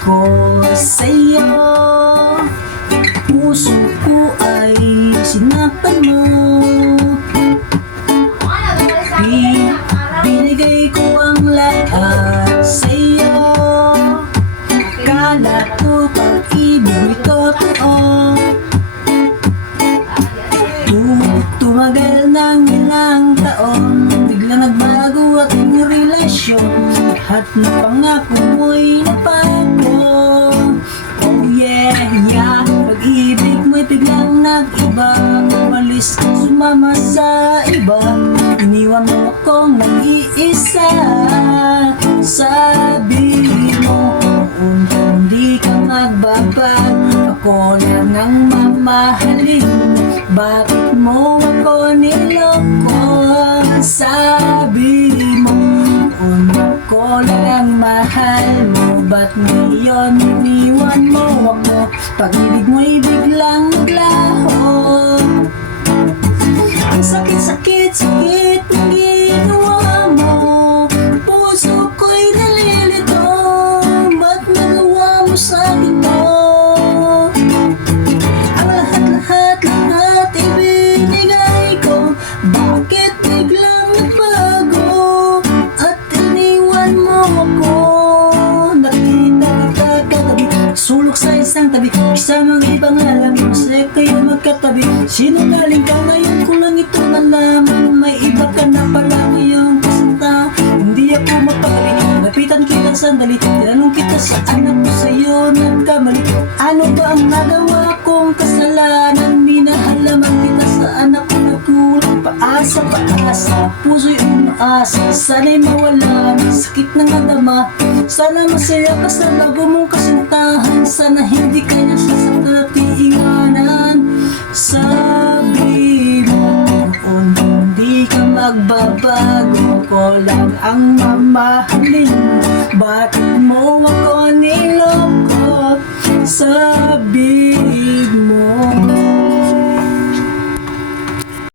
ko sa'yo. Puso ko ay sinaktan mo. Binigay ko ang lahat sa'yo. Kala ko pag-ibig mo'y totoo. Tumagal ng ilang taon, biglang nagbago ating relasyon. Lahat na pangako mo'y napago. Oh yeah, yeah. Pag-ibig mo'y biglang nag-iba. Umalis ka, sumama sa iba. Iniwan mo akong nag-iisa. Sabi mo kung hindi ka magbabago, ako lang ang mamahalin. Bakit mo ako niloko? Sabi mo kung ako lang ang mahal mo, ba't ngayon iniwan mo ako? Pag-ibig mo'y biglang naglaho. Ang sakit-sakit, sakit ng ginawa mo. Puso ko'y nalilito. Ba't nagawa mo sa akin to? Ang lahat ibinigay ko. Bakit biglang nagbago at iniwan mo ako? Nakita kita katabi, sulok sa isang tabi, kasamang ibang lalaki, masaya kayo magkatabi. Sinungaling ka ngayon ko lang ito nalaman. May iba ka na pala ngayong kasinta. Hindi ako mapakali, napitan kita sandali. Tinanong kita saan ako sa'yo nagkamali. Ano ba ang nagawa kong kasalanan? Minahalaman kita, saan ako nagkulang? Paasa, puso'y umaasa. Sana'y mawala ng sakit ng adama. Sana masaya ka sa bago mong kasintahan. Sana hindi ka niya sasaktan at iiwanan. Sabi mo kung hindi ka magbabago, ko lang ang mamahalin. Bakit mo ako niloko? Sabi